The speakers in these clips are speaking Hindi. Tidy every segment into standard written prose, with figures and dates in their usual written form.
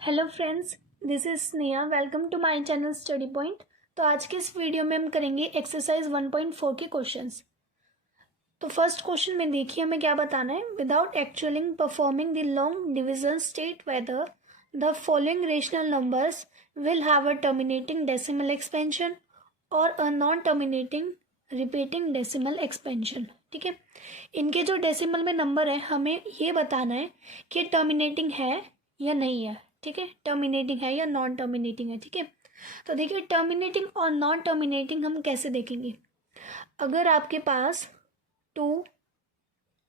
Hello friends, this is Sneha. Welcome to my channel Study Point. तो आज के इस वीडियो में हम करेंगे एक्सरसाइज 1.4 के क्वेश्चंस। तो फर्स्ट क्वेश्चन में देखिए हमें क्या बताना है। विदाउट एक्चुअलिंग performing the long division state whether the following rational numbers will have a terminating decimal expansion और a non terminating repeating decimal expansion. ठीक है, इनके जो डेसिमल में नंबर है हमें ये बताना है कि टर्मिनेटिंग है या नहीं है। ठीक है, टर्मिनेटिंग है या नॉन टर्मिनेटिंग है। ठीक है, तो देखिए टर्मिनेटिंग और नॉन टर्मिनेटिंग हम कैसे देखेंगे। अगर आपके पास 2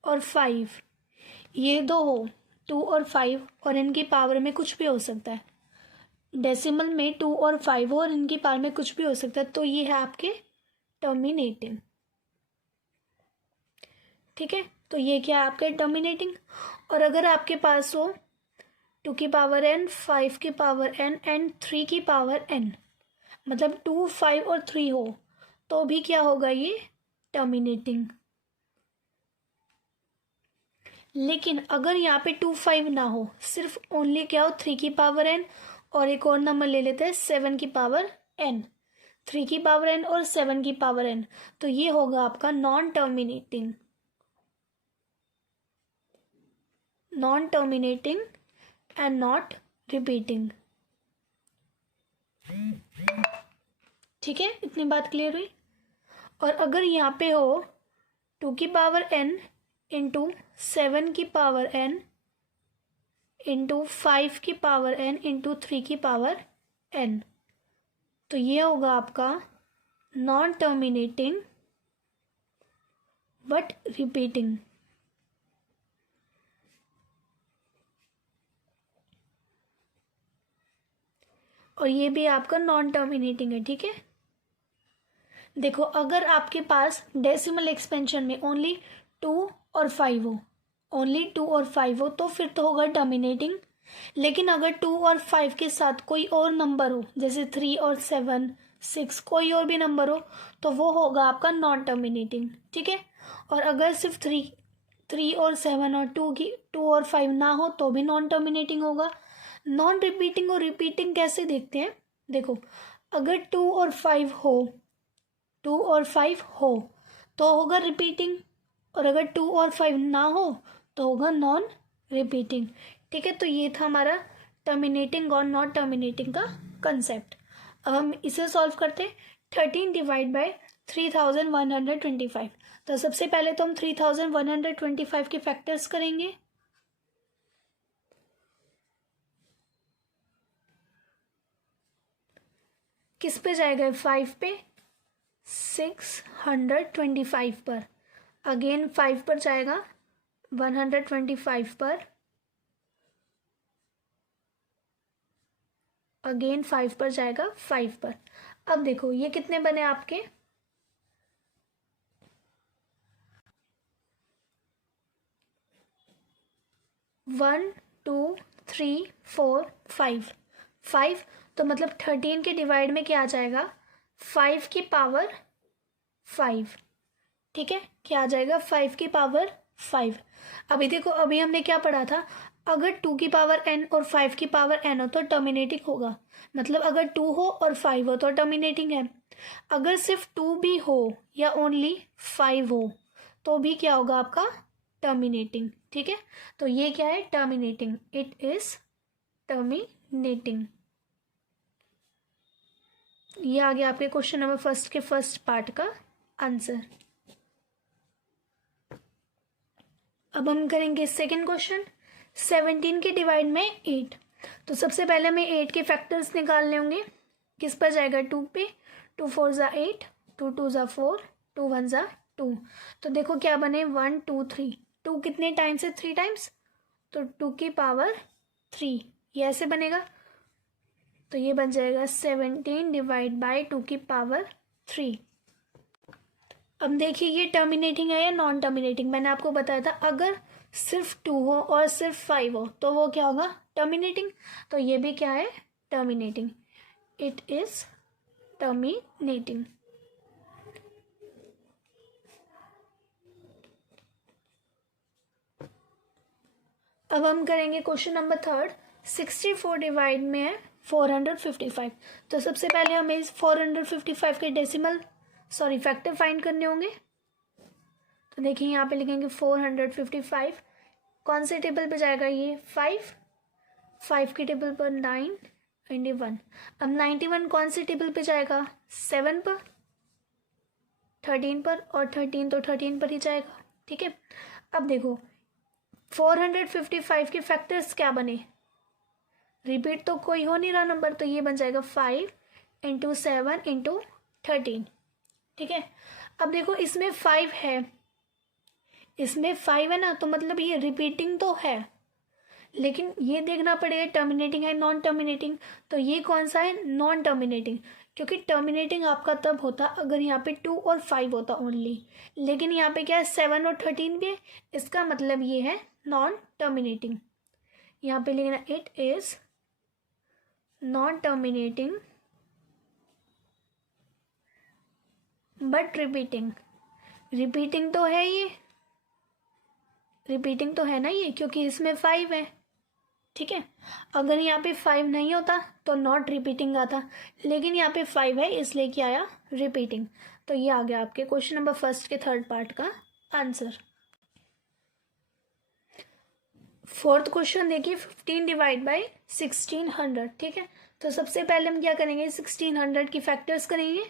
और 5 ये दो हो, 2 और 5 और इनकी पावर में कुछ भी हो सकता है, डेसिमल में 2 और 5 हो और इनकी पावर में कुछ भी हो सकता है, तो ये है आपके टर्मिनेटिंग। ठीक है, तो ये क्या है आपके टर्मिनेटिंग। और अगर आपके पास हो 2 की पावर n, 5 की पावर n एंड 3 की पावर n, मतलब 2, 5 और 3 हो, तो भी क्या होगा, ये टर्मिनेटिंग। लेकिन अगर यहाँ पे 2, 5 ना हो, सिर्फ ओनली क्या हो 3 की पावर n और एक और नंबर ले लेते हैं 7 की पावर n, 3 की पावर n और 7 की पावर n, तो ये होगा आपका non terminating. Non terminating and not repeating. ठीक है, इतनी बात क्लियर हुई। और अगर यहाँ पे हो 2 की पावर n इंटू 7 की पावर n इंटू 5 की पावर n इंटू 3 की पावर n, तो ये होगा आपका नॉन टर्मिनेटिंग बट रिपीटिंग। और ये भी आपका नॉन टर्मिनेटिंग है। ठीक है, देखो अगर आपके पास डेसिमल एक्सपेंशन में ओनली 2 और 5 हो, ओनली 2 और 5 हो, तो फिर तो होगा टर्मिनेटिंग। लेकिन अगर 2 और 5 के साथ कोई और नंबर हो, जैसे 3 और 7, 6, कोई और भी नंबर हो, तो वो होगा आपका नॉन टर्मिनेटिंग। ठीक है, और अगर सिर्फ 3 और 7 और 2 और 5 ना हो तो भी नॉन टर्मिनेटिंग होगा। नॉन रिपीटिंग और रिपीटिंग कैसे देखते हैं, देखो अगर 2 और 5 हो तो होगा रिपीटिंग, और अगर 2 और 5 ना हो तो होगा नॉन रिपीटिंग। ठीक है, तो ये था हमारा टर्मिनेटिंग और नॉट टर्मिनेटिंग का कंसेप्ट। अब हम इसे सॉल्व करते हैं। 13 डिवाइड बाय 3125। तो सबसे पहले तो हम 3125 के फैक्टर्स करेंगे। किस पे जाएगा, 5 पे, 625 पर, अगेन 5 पर जाएगा, 125 पर, अगेन 5 पर जाएगा, 5 पर। अब देखो ये कितने बने आपके, 1, 2, 3, 4, 5, 5। तो मतलब 13 के डिवाइड में क्या आ जाएगा, 5 की पावर 5। ठीक है, क्या आ जाएगा, 5 की पावर 5। अभी देखो अभी हमने क्या पढ़ा था, अगर 2 की पावर n और 5 की पावर n हो तो टर्मिनेटिंग होगा। मतलब अगर 2 हो और 5 हो तो टर्मिनेटिंग है। अगर सिर्फ 2 भी हो या ओनली 5 हो तो भी क्या होगा आपका, टर्मिनेटिंग। ठीक है, तो ये क्या है, टर्मिनेटिंग। It is terminating. ये आ गया आपके क्वेश्चन नंबर फर्स्ट के फर्स्ट पार्ट का आंसर। अब हम करेंगे सेकंड क्वेश्चन। 17 के डिवाइड में 8। तो सबसे पहले हमें 8 के फैक्टर्स निकालने होंगे। किस पर जाएगा, 2 पे, 2 4 ज़ा 8, 2 2 ज़ा 4, 2 1 ज़ा 2। तो देखो क्या बने, 1 2 3। 2 कितने टाइम्स है, 3 टाइम्स, तो 2 की पावर 3, ये ऐसे बनेगा। तो ये बन जाएगा 17 डिवाइड बाई 2 की पावर 3। अब देखिए ये टर्मिनेटिंग है या नॉन टर्मिनेटिंग। मैंने आपको बताया था अगर सिर्फ 2 हो और सिर्फ 5 हो तो वो क्या होगा, टर्मिनेटिंग। तो ये भी क्या है, टर्मिनेटिंग। It is terminating. अब हम करेंगे क्वेश्चन नंबर थर्ड। 64 डिवाइड में है 455। तो सबसे पहले हमें इस 455 के फैक्टर फाइंड करने होंगे। तो देखिए यहाँ पे लिखेंगे 455, कौन से टेबल पे जाएगा ये 5 के टेबल पर 9 एंड 1। अब 91 कौन से टेबल पे जाएगा 7 पर, 13 पर, और 13 तो 13 पर ही जाएगा। ठीक है, अब देखो 455 के फैक्टर्स क्या बने, रिपीट तो कोई हो नहीं रहा नंबर, तो ये बन जाएगा 5 इंटू 7 इंटू 13। ठीक है, अब देखो इसमें 5 है, इसमें 5 है ना, तो मतलब ये रिपीटिंग तो है, लेकिन ये देखना पड़ेगा टर्मिनेटिंग है नॉन टर्मिनेटिंग। तो ये कौन सा है, नॉन टर्मिनेटिंग, क्योंकि टर्मिनेटिंग आपका तब होता अगर यहाँ पे 2 और 5 होता ओनली, लेकिन यहाँ पे क्या है 7 और 13 भी है, इसका मतलब ये है नॉन टर्मिनेटिंग। यहाँ पे लिखना it is non terminating but repeating. Repeating तो है, ये रिपीटिंग तो है ना ये, क्योंकि इसमें 5 है। ठीक है, अगर यहाँ पे 5 नहीं होता तो नॉट रिपीटिंग आता, लेकिन यहाँ पे 5 है इसलिए क्या आया, रिपीटिंग। तो ये आ गया आपके क्वेश्चन नंबर फर्स्ट के थर्ड पार्ट का आंसर। फोर्थ क्वेश्चन देखिए 15 डिवाइड बाई 1600। ठीक है, तो सबसे पहले हम क्या करेंगे, 1600 की फैक्टर्स करेंगे।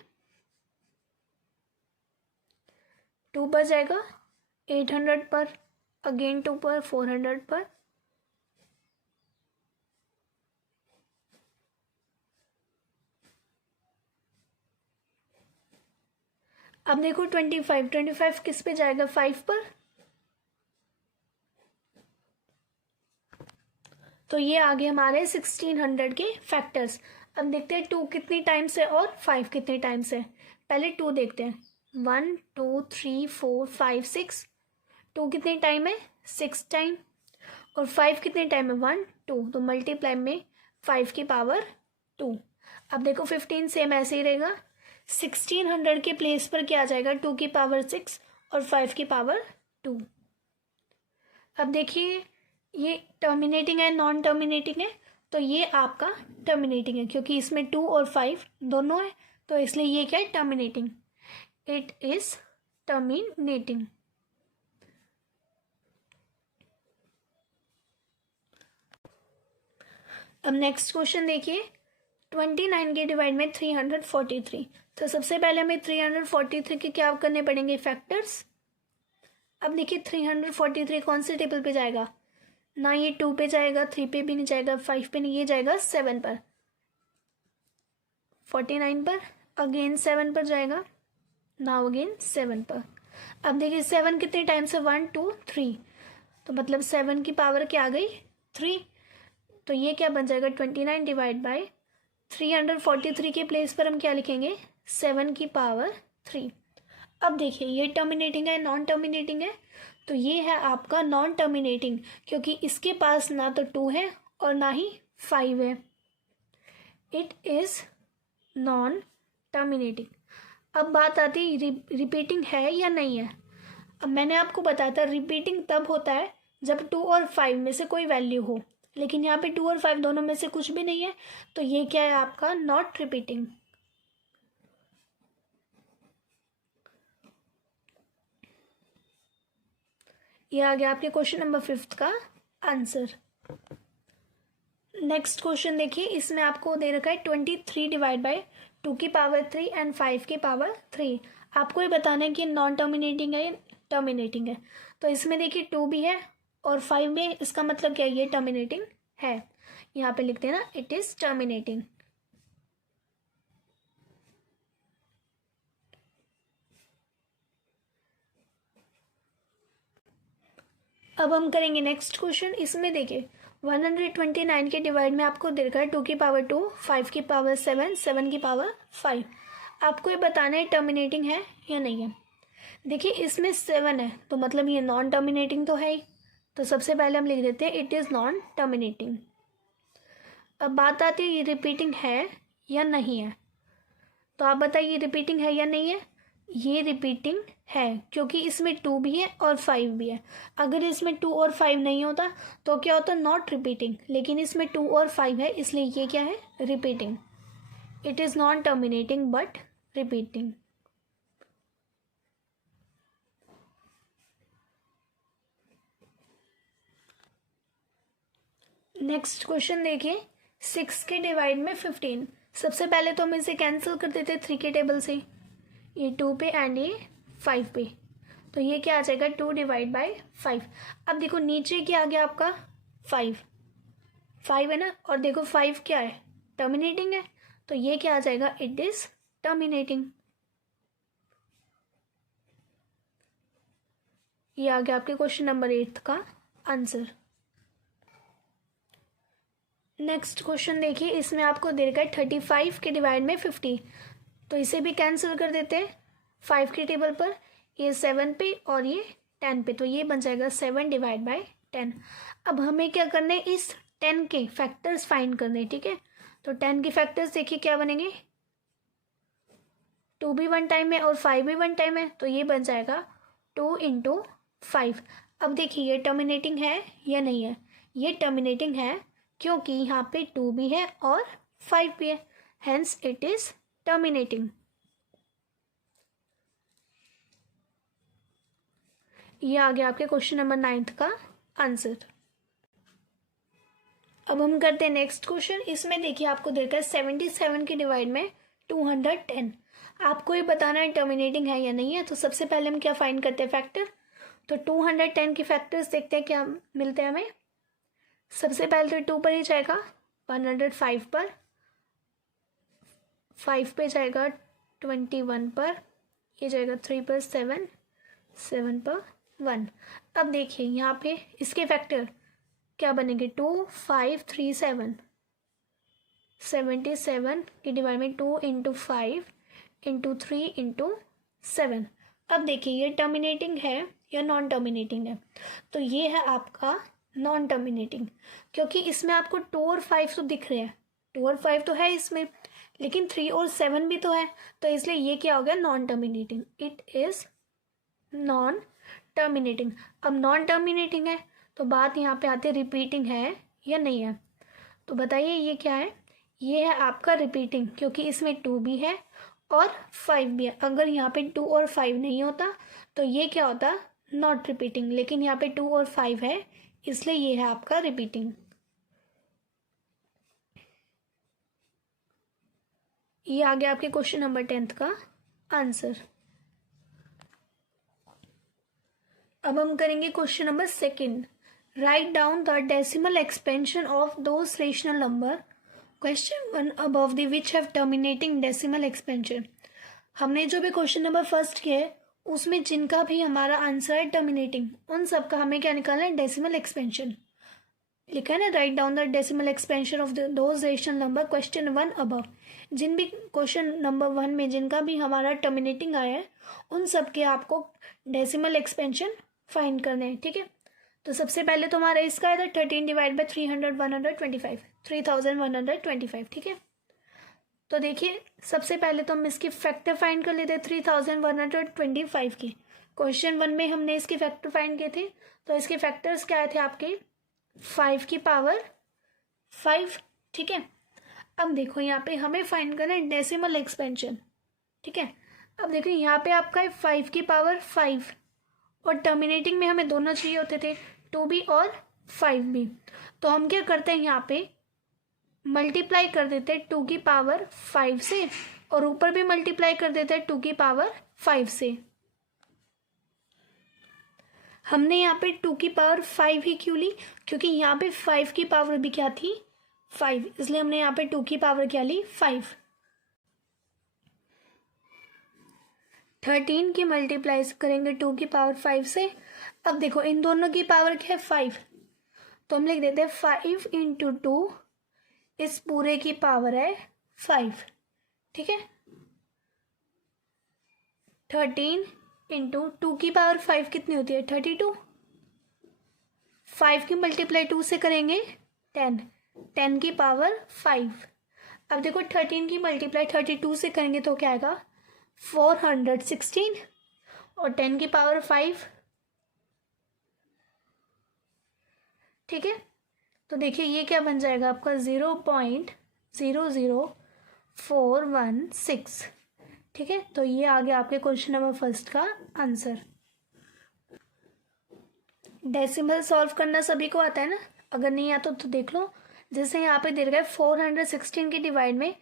2 पर जाएगा 800 पर, अगेन 2 पर 400 पर, अब देखो 25 किस पे जाएगा 5 पर, तो ये आगे हमारे 1600 के फैक्टर्स। अब देखते हैं 2 कितनी टाइम्स है और 5 कितने टाइम्स है। पहले 2 देखते हैं, 1 2 3 4 5 6। 2 कितने टाइम है 6 टाइम, और 5 कितने टाइम है 1 2, तो मल्टीप्लाई में 5 की पावर 2। अब देखो 15 सेम ऐसे ही रहेगा, 1600 के प्लेस पर क्या आ जाएगा 2 की पावर 6 और 5 की पावर 2। अब देखिए ये टर्मिनेटिंग है नॉन टर्मिनेटिंग है, तो ये आपका टर्मिनेटिंग है क्योंकि इसमें 2 और 5 दोनों है, तो इसलिए ये क्या है टर्मिनेटिंग, इट इज टर्मिनेटिंग। अब नेक्स्ट क्वेश्चन देखिए 29 के डिवाइड में 343। तो सबसे पहले हमें 343 के क्या करने पड़ेंगे फैक्टर्स। अब देखिए 343 कौन से टेबल पे जाएगा, ना ये 2 पे जाएगा, 3 पे भी नहीं जाएगा, 5 पे नहीं, ये जाएगा 7 पर, 49 पर, अगेन 7 पर जाएगा, नाउ अगेन 7 पर। अब देखिए 7 कितने टाइम से 1 2 3, तो मतलब 7 की पावर क्या आ गई 3, तो ये क्या बन जाएगा 29 डिवाइड बाई 343 के प्लेस पर हम क्या लिखेंगे 7 की पावर 3। अब देखिए ये टर्मिनेटिंग है नॉन टर्मिनेटिंग है, तो ये है आपका नॉन टर्मिनेटिंग क्योंकि इसके पास ना तो 2 है और ना ही 5 है, इट इज नॉन टर्मिनेटिंग। अब बात आती है रिपीटिंग है या नहीं है। अब मैंने आपको बताया था रिपीटिंग तब होता है जब 2 और 5 में से कोई वैल्यू हो, लेकिन यहाँ पे 2 और 5 दोनों में से कुछ भी नहीं है, तो ये क्या है आपका नॉट रिपीटिंग। ये आ गया आपके क्वेश्चन नंबर 5 का आंसर। नेक्स्ट क्वेश्चन देखिए, इसमें आपको दे रखा है 23 डिवाइड बाई 2 की पावर 3 एंड 5 की पावर 3। आपको ये बताना है कि नॉन टर्मिनेटिंग है या टर्मिनेटिंग है। तो इसमें देखिए 2 भी है और 5 भी है, इसका मतलब क्या है ये टर्मिनेटिंग है। यहाँ पे लिखते हैं ना इट इज टर्मिनेटिंग। अब हम करेंगे नेक्स्ट क्वेश्चन। इसमें देखिए 129 के डिवाइड में आपको दे रखा है 2 की पावर 2, 5 की पावर 7, 7 की पावर 5। आपको ये बताना है टर्मिनेटिंग है या नहीं है। देखिए इसमें 7 है तो मतलब ये नॉन टर्मिनेटिंग तो है ही, तो सबसे पहले हम लिख देते हैं इट इज़ नॉन टर्मिनेटिंग। अब बात आती है ये रिपीटिंग है या नहीं है, तो आप बताइए रिपीटिंग है या नहीं है। ये रिपीटिंग है क्योंकि इसमें 2 भी है और 5 भी है। अगर इसमें 2 और 5 नहीं होता तो क्या होता, नॉट रिपीटिंग, लेकिन इसमें 2 और 5 है इसलिए ये क्या है, repeating. It is non terminating but repeating. Next question देखिए, 6 के डिवाइड में 15। सबसे पहले तो हम इसे कैंसिल कर देते 3 के टेबल से, ये 2 पे एंड ये 5 पे, तो ये क्या आ जाएगा 2 डिवाइड बाई 5। अब देखो नीचे क्या आ गया आपका 5 है ना, और देखो 5 क्या है, टर्मिनेटिंग है, तो ये क्या आ जाएगा, इट इज टर्मिनेटिंग। ये आ गया आपके क्वेश्चन नंबर 8 का आंसर। नेक्स्ट क्वेश्चन देखिए, इसमें आपको दे रखा है 35 के डिवाइड में 50, तो इसे भी कैंसिल कर देते हैं 5 के टेबल पर, ये 7 पे और ये 10 पे, तो ये बन जाएगा 7 डिवाइड बाई 10। अब हमें क्या करना है, इस 10 के फैक्टर्स फाइंड करने हैं, ठीक है। तो 10 के फैक्टर्स देखिए क्या बनेंगे, 2 भी 1 टाइम है और 5 भी 1 टाइम है, तो ये बन जाएगा 2 इंटू 5। अब देखिए ये टर्मिनेटिंग है या नहीं है, ये टर्मिनेटिंग है क्योंकि यहाँ पे 2 भी है और 5 भी है, हेंस इट इज टर्मिनेटिंग। ये आ गया आपके क्वेश्चन नंबर 9 का आंसर। अब हम करते हैं नेक्स्ट क्वेश्चन। इसमें देखिए आपको देखा है 77 के डिवाइड में 210। आपको ये बताना है टर्मिनेटिंग है या नहीं है। तो सबसे पहले हम क्या फाइंड करते हैं, फैक्टर। तो 210 के फैक्टर्स देखते हैं क्या मिलते हैं हमें। सबसे पहले तो 2 पर ही जाएगा, 105 पर, 5 पे जाएगा 21 पर, ये जाएगा 3 पर 7, 7 पर 1। अब देखिए यहाँ पे इसके फैक्टर क्या बनेंगे, 2 5 3 7, 77 के डिवाइड में 2 इंटू 5 इंटू 3 इंटू 7। अब देखिए ये टर्मिनेटिंग है या नॉन टर्मिनेटिंग है। तो ये है आपका नॉन टर्मिनेटिंग, क्योंकि इसमें आपको 2 और 5 तो दिख रहे हैं, 2 और 5 तो है इसमें, लेकिन 3 और 7 भी तो है, तो इसलिए ये क्या हो गया, non terminating. It is non terminating. अब नॉन टर्मिनेटिंग है तो बात यहाँ पे आती है रिपीटिंग है या नहीं है। तो बताइए ये क्या है, ये है आपका रिपीटिंग, क्योंकि इसमें 2 भी है और 5 भी है। अगर यहाँ पे 2 और 5 नहीं होता तो ये क्या होता, नॉट रिपीटिंग, लेकिन यहाँ पे 2 और 5 है इसलिए ये है आपका रिपीटिंग। ये आ गया आपके क्वेश्चन नंबर 10 का आंसर। अब हम करेंगे question number 2। Right down the decimal expansion of those rational number question 1 above the which have terminating decimal expansion. हमने जो भी क्वेश्चन नंबर 1 किया है उसमें जिनका भी हमारा आंसर है टर्मिनेटिंग, उन सब का हमें क्या निकालना है, डेसिमल एक्सपेंशन। लिखा है ना, write down the decimal expansion of those rational number question 1 above. जिन भी क्वेश्चन नंबर 1 में जिनका भी हमारा टर्मिनेटिंग आया है उन सब के आपको डेसिमल एक्सपेंशन फाइंड करने हैं, ठीक है। तो सबसे पहले तो हमारा इसका है 13 डिवाइड बाई 300 125, 3125, ठीक है। तो देखिए सबसे पहले तो हम इसके फैक्टर फाइंड कर लेते हैं 3125 की। क्वेश्चन 1 में हमने इसके फैक्टर फाइंड किए थे, तो इसके फैक्टर्स क्या आए थे आपके 5 की पावर 5, ठीक है। अब देखो यहाँ पे हमें फाइंड करना है डेसिमल एक्सपेंशन, ठीक है। अब देखो यहाँ पे आपका है 5 की पावर 5 और टर्मिनेटिंग में हमें दोनों चाहिए होते थे, 2 भी और 5 भी। तो हम क्या करते हैं यहाँ पे मल्टीप्लाई कर देते हैं 2 की पावर 5 से और ऊपर भी मल्टीप्लाई कर देते हैं 2 की पावर 5 से। हमने यहाँ पे 2 की पावर 5 ही क्यों ली, क्योंकि यहाँ पे 5 की पावर भी क्या थी 5, इसलिए हमने यहाँ पे 2 की पावर क्या ली 5। 13 की मल्टीप्लाई करेंगे 2 की पावर 5 से। अब देखो इन दोनों की पावर क्या है 5, तो हम लिख देते हैं 5 इंटू 2, इस पूरे की पावर है 5, ठीक है। 13 इंटू 2 की पावर 5 कितनी होती है 32। 5 की मल्टीप्लाई 2 से करेंगे 10, 10 की पावर 5। अब देखो 13 की मल्टीप्लाई 32 से करेंगे तो क्या आएगा 416 और 10 की पावर 5। ठीक है, तो देखिए ये क्या बन जाएगा आपका 0.00416। ठीक है, तो ये आ गया आपके क्वेश्चन नंबर फर्स्ट का आंसर। डेसिमल सॉल्व करना सभी को आता है ना, अगर नहीं आता तो देख लो। जैसे यहाँ पे दे रखा है 416 के डिवाइड में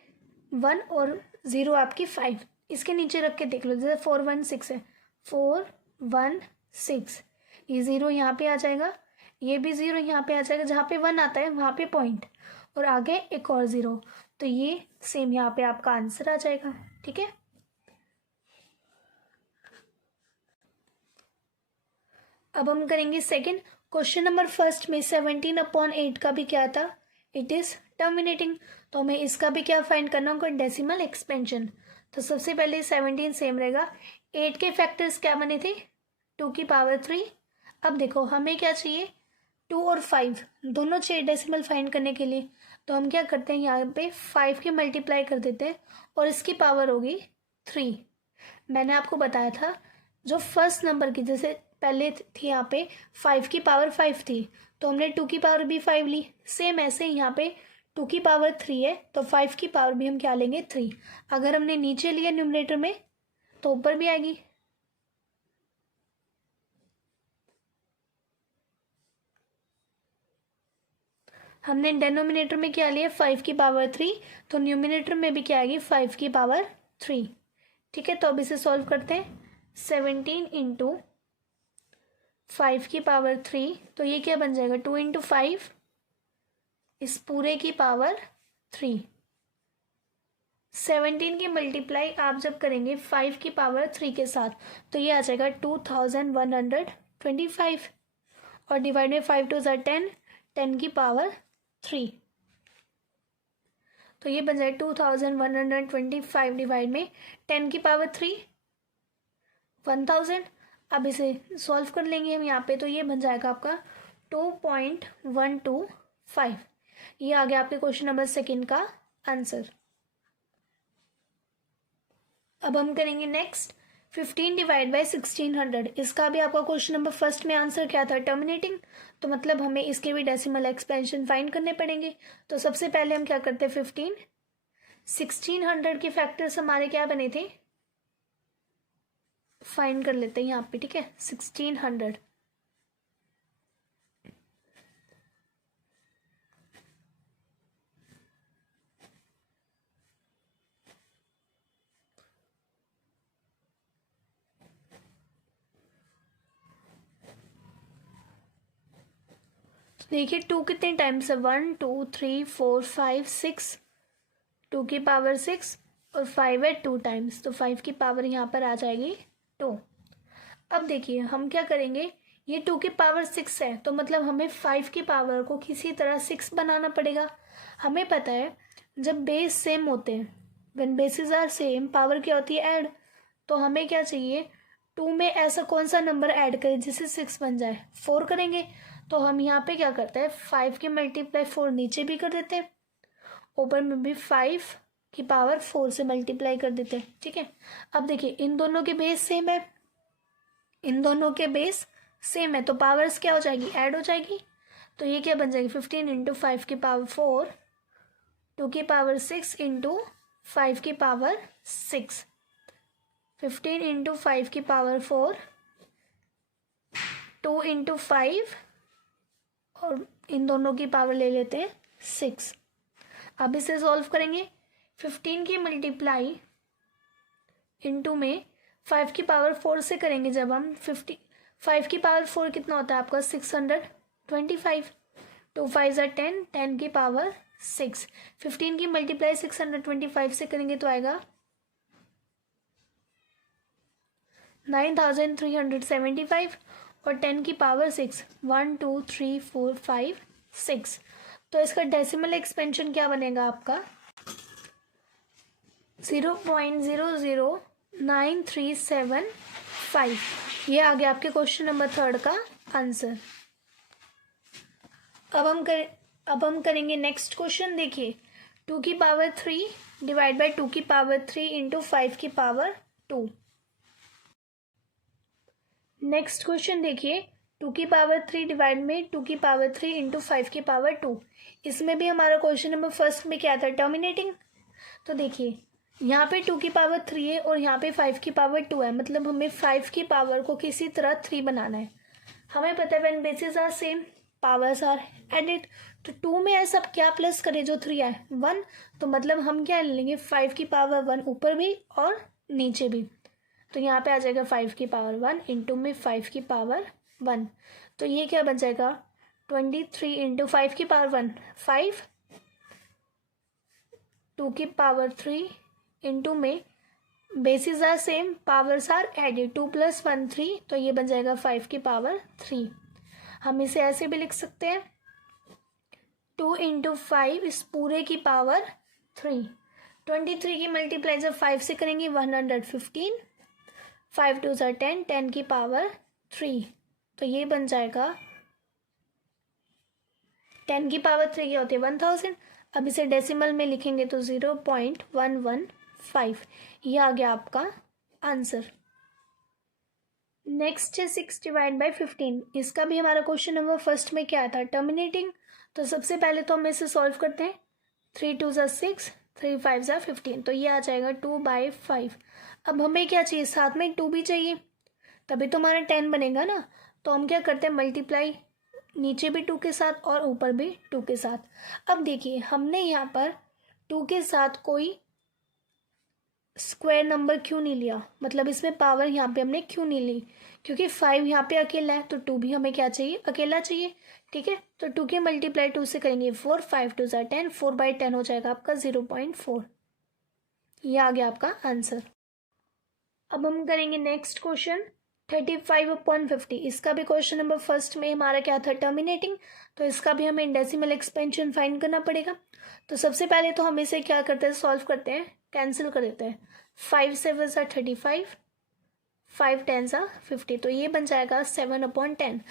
1 और 0 आपकी 5, इसके नीचे रख के देख लो। जैसे 416 है, 416, ये 0 यहाँ पे आ जाएगा, ये भी 0 यहाँ पे आ जाएगा, जहाँ पे 1 आता है वहाँ पे पॉइंट, और आगे एक और 0, तो ये सेम यहाँ पे आपका आंसर आ जाएगा। ठीक है, अब हम करेंगे सेकंड। क्वेश्चन नंबर फर्स्ट में 17/8 का भी क्या था, इट इज टर्मिनेटिंग। तो हमें इसका भी क्या फाइंड करना होगा, डेसिमल एक्सपेंशन। तो सबसे पहले 17 सेम रहेगा। 8 के फैक्टर्स क्या बने थे, 2 की पावर 3। अब देखो हमें क्या चाहिए, 2 और 5 दोनों चाहिए डेसिमल फाइंड करने के लिए। तो हम क्या करते हैं, यहाँ पे 5 की मल्टीप्लाई कर देते हैं और इसकी पावर होगी 3। मैंने आपको बताया था जो फर्स्ट नंबर की, जैसे पहले थी यहाँ पे 5 की पावर 5 थी, तो हमने 2 की पावर भी 5 ली। सेम ऐसे यहाँ पे 2 की पावर 3 है, तो 5 की पावर भी हम क्या लेंगे, 3। अगर हमने नीचे लिया न्यूमरेटर में तो ऊपर भी आएगी। हमने डेनोमिनेटर में क्या लिया, 5 की पावर 3, तो न्यूमिनेटर में भी क्या आएगी, 5 की पावर 3। ठीक है, तो अब इसे सॉल्व करते हैं। 17 इंटू 5 की पावर 3, तो ये क्या बन जाएगा, 2 इंटू 5 इस पूरे की पावर 3। 17 की मल्टीप्लाई आप जब करेंगे 5 की पावर 3 के साथ, तो ये आ जाएगा 2125, और डिवाइड में 5 2 10, 10 की पावर 3, तो ये बन जाएगा 2125 डिवाइड में 10 की पावर 3, 1000। अब इसे सॉल्व कर लेंगे हम यहाँ पे, तो ये बन जाएगा आपका 2.125। ये आ गया आपके क्वेश्चन नंबर सेकंड का आंसर। अब हम करेंगे नेक्स्ट 15 डिवाइड बाई 1600। इसका भी आपका क्वेश्चन नंबर फर्स्ट में आंसर क्या था, टर्मिनेटिंग। तो मतलब हमें इसके भी डेसिमल एक्सपेंशन फाइंड करने पड़ेंगे। तो सबसे पहले हम क्या करते हैं, 1600 के फैक्टर्स हमारे क्या बने थे, फाइंड कर लेते हैं यहाँ पे। ठीक है, 1600 देखिए 2 कितने टाइम्स है, 1 2 3 4 5 6, 2 की पावर 6 और 5 है 2 टाइम्स, तो 5 की पावर यहाँ पर आ जाएगी 2। अब देखिए हम क्या करेंगे, ये 2 की पावर 6 है, तो मतलब हमें 5 की पावर को किसी तरह 6 बनाना पड़ेगा। हमें पता है जब बेस सेम होते हैं, when bases are same, power क्या होती है, ऐड। तो हमें क्या चाहिए, 2 में ऐसा कौन सा नंबर ऐड करें जिससे 6 बन जाए, 4 करेंगे। तो हम यहाँ पे क्या करते हैं, 5 की मल्टीप्लाई 4 नीचे भी कर देते हैं, ऊपर में भी 5 की पावर 4 से मल्टीप्लाई कर देते हैं। ठीक है, अब देखिए इन दोनों के बेस सेम है, इन दोनों के बेस सेम है, तो पावर्स क्या हो जाएगी, ऐड हो जाएगी। तो ये क्या बन जाएगी, 15 इंटू 5 की पावर 4, 2 की पावर 6 इंटू 5 की पावर 6, 15 इंटू 5 की पावर 4, 2 इंटू 5, और इन दोनों की पावर ले लेते हैं 6। अब इसे सॉल्व करेंगे। 15 की मल्टीप्लाई इंटू में 5 की पावर 4 से करेंगे जब हम, 5 की पावर 4 कितना होता है आपका, 625, 2 5 ज़ा 10, 10 की पावर 6। 15 की मल्टीप्लाई 625 से करेंगे तो आएगा 9375, और 10 की पावर 6, 1 2 3 4 5 6। तो इसका डेसिमल एक्सपेंशन क्या बनेगा आपका, 0.00937 ये आ गया आपके क्वेश्चन नंबर थर्ड का आंसर। अब हम करेंगे नेक्स्ट क्वेश्चन। देखिए 2 की पावर 3 डिवाइड बाई 2 की पावर 3 इंटू 5 की पावर 2। नेक्स्ट क्वेश्चन देखिए, 2³ डिवाइड में 2³ इंटू 5⁵2। इसमें भी हमारा क्वेश्चन नंबर फर्स्ट में क्या था, टर्मिनेटिंग। तो देखिए यहाँ पे 2³ है और यहाँ पे 5⁵2 है, मतलब हमें 5 की पावर को किसी तरह 3 बनाना है। हमें पता है when bases are same powers are added. तो 2 में ऐसा क्या प्लस करें जो 3 आए, 1। तो मतलब हम क्या लेंगे, 5⁵1 ऊपर भी और नीचे भी। तो यहाँ पे आ जाएगा 5⁵1 इंटू में 5⁵1। तो ये क्या बन जाएगा, 23 इंटू 5⁵1 5, 2⁵3 इंटू में bases are same powers are added, 2 + 1 3। तो ये बन जाएगा 5⁵3। हम इसे ऐसे भी लिख सकते हैं, 2 इंटू 5 इस पूरे की पावर 3। 23 की मल्टीप्लाई जब 5 से करेंगे 115, 5 2 10, 10 की पावर 3। तो ये बन जाएगा 10 की पावर 3 क्या होती है, 1000। अब इसे डेसिमल में लिखेंगे तो 0.115। ये आ गया आपका आंसर। नेक्स्ट है 6/15। इसका भी हमारा क्वेश्चन नंबर फर्स्ट में क्या था, टर्मिनेटिंग। तो सबसे पहले तो हम इसे सॉल्व करते हैं, 3 2 6, 3 5 15। तो ये आ जाएगा 2/5। अब हमें क्या चाहिए, साथ में 2 भी चाहिए, तभी तो हमारा 10 बनेगा ना। तो हम क्या करते हैं, मल्टीप्लाई नीचे भी 2 के साथ और ऊपर भी 2 के साथ। अब देखिए हमने यहाँ पर 2 के साथ कोई स्क्वायर नंबर क्यों नहीं लिया, मतलब इसमें पावर यहाँ पे हमने क्यों नहीं ली, क्योंकि 5 यहाँ पे अकेला है तो 2 भी हमें क्या चाहिए, अकेला चाहिए। ठीक है, तो 2 के मल्टीप्लाई 2 से करेंगे 4, 5 2 10, 4/10 हो जाएगा आपका 0.4। ये आ गया आपका आंसर। अब हम करेंगे नेक्स्ट क्वेश्चन 35/50। इसका भी क्वेश्चन नंबर फर्स्ट में हमारा क्या था, टर्मिनेटिंग। तो इसका भी हमें डेसिमल एक्सपेंशन फाइंड करना पड़ेगा। तो सबसे पहले तो हम इसे क्या करते हैं, सॉल्व करते हैं, कैंसिल कर देते हैं। 5 7 35, 5 10 50। तो ये बन जाएगा 7/10।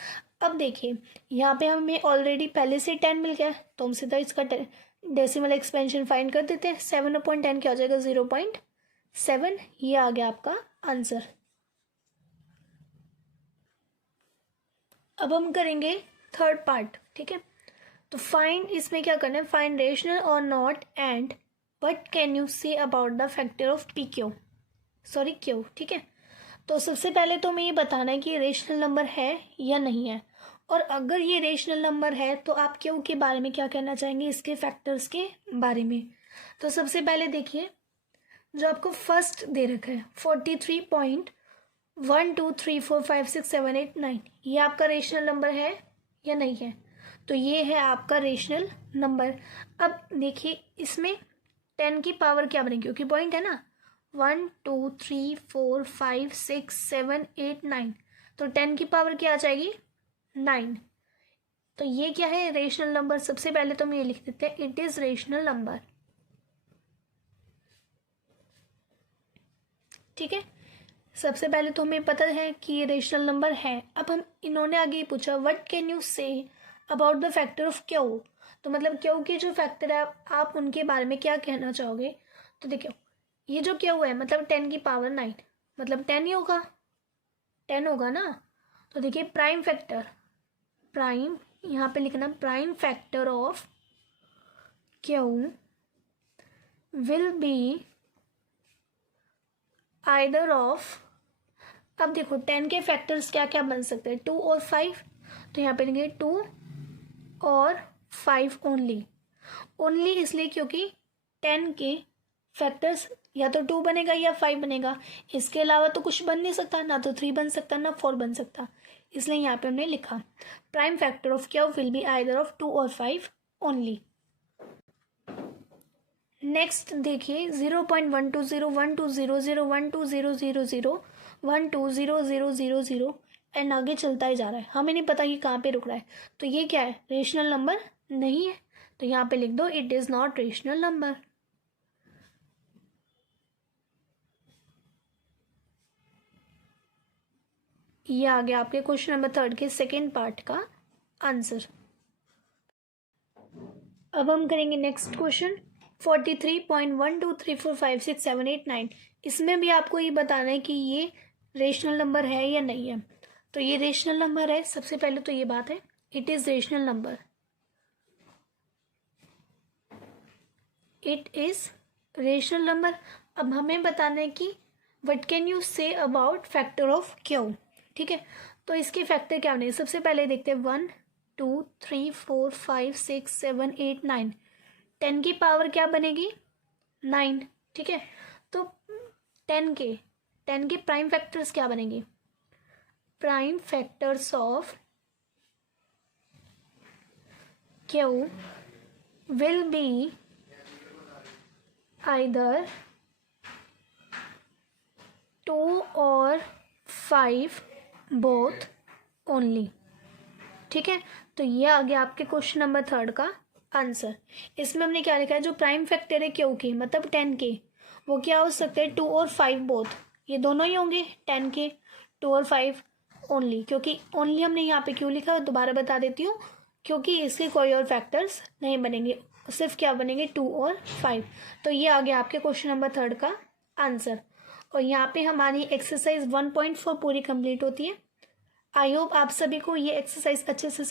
अब देखिए यहाँ पे हमें ऑलरेडी पहले से 10 मिल गया, तो हम सीधा इसका डेसिमल एक्सपेंशन फाइंड कर देते हैं। 7/10 क्या हो जाएगा, 0.7। ये आ गया आपका आंसर। अब हम करेंगे थर्ड पार्ट। ठीक है, तो फाइंड, इसमें क्या करना है, फाइंड रेशनल और not and what can you say about the factor of Q. ठीक है, तो सबसे पहले तो हमें ये बताना है कि ये रेशनल नंबर है या नहीं है, और अगर ये रेशनल नंबर है तो आप क्यू के बारे में क्या कहना चाहेंगे, इसके फैक्टर्स के बारे में। तो सबसे पहले देखिए जो आपको फर्स्ट दे रखा है 43.1 2 3 4 5 6 7 8 9, ये आपका रेशनल नंबर है या नहीं है। तो ये है आपका रेशनल नंबर। अब देखिए इसमें 10 की पावर क्या बनेगी, क्योंकि पॉइंट है ना, 1 2 3 4 5 6 7 8 9। तो 10 की पावर क्या आ जाएगी, 9। तो ये क्या है, रेशनल नंबर। सबसे पहले तो हम ये लिख देते हैं, इट इज रेशनल नंबर। ठीक है, सबसे पहले तो हमें पता है कि ये रेशनल नंबर है। अब हम इन्होंने आगे पूछा what can you say about the factor of Q. तो मतलब क्यू के जो फैक्टर है आप उनके बारे में क्या कहना चाहोगे। तो देखो ये जो क्यू है मतलब 10 की पावर 9, मतलब 10 ही होगा, 10 होगा ना। तो देखिए प्राइम फैक्टर, प्राइम यहाँ पे लिखना, prime factor of Q will be either of. अब देखो 10 के फैक्टर्स क्या क्या बन सकते हैं, 2 और 5। तो यहाँ पे लिखेंगे 2 और 5 ओनली। ओनली इसलिए क्योंकि 10 के फैक्टर्स या तो 2 बनेगा या 5 बनेगा, इसके अलावा तो कुछ बन नहीं सकता, ना तो 3 बन सकता ना 4 बन सकता। इसलिए यहाँ पे हमने लिखा prime factor of Q will be either of 2 और 5 ओनली। नेक्स्ट देखिए 0.120 1200 120000 1200000 एंड आगे चलता ही जा रहा है, हमें नहीं पता कि कहाँ पे रुक रहा है। तो ये क्या है, रेशनल नंबर नहीं है। तो यहाँ पे लिख दो it is not rational number. ये आ गया आपके क्वेश्चन नंबर 3 के सेकेंड पार्ट का आंसर। अब हम करेंगे नेक्स्ट क्वेश्चन 43.123456789, इसमें भी आपको ये बताना है कि ये रेशनल नंबर है या नहीं है। तो ये रेशनल नंबर है, सबसे पहले तो ये बात है, it is rational number, it is rational number. अब हमें बताना है कि what can you say about factor of Q. ठीक है, तो इसके फैक्टर क्या बने, सबसे पहले देखते हैं 1 2 3 4 5 6 7 8 9, 10 की पावर क्या बनेगी 9। ठीक है, तो 10 के प्राइम फैक्टर्स क्या बनेंगे, prime factors of Q will be either 2 और 5 both only। ठीक है, तो ये आ गया आपके क्वेश्चन नंबर 3 का आंसर। इसमें हमने क्या लिखा है, जो प्राइम फैक्टर है क्यू के मतलब 10 के, वो क्या हो सकते हैं 2 और 5 बोथ, ये दोनों ही होंगे 10 के 2 और 5 ओनली, क्योंकि ओनली हमने यहाँ पे क्यों लिखा है दोबारा बता देती हूँ, क्योंकि इसके कोई और फैक्टर्स नहीं बनेंगे, सिर्फ क्या बनेंगे 2 और 5। तो ये आ गया आपके क्वेश्चन नंबर 3 का आंसर। और यहाँ पे हमारी एक्सरसाइज 1.4 पूरी कंप्लीट होती है। आई होप आप सभी को ये एक्सरसाइज अच्छे से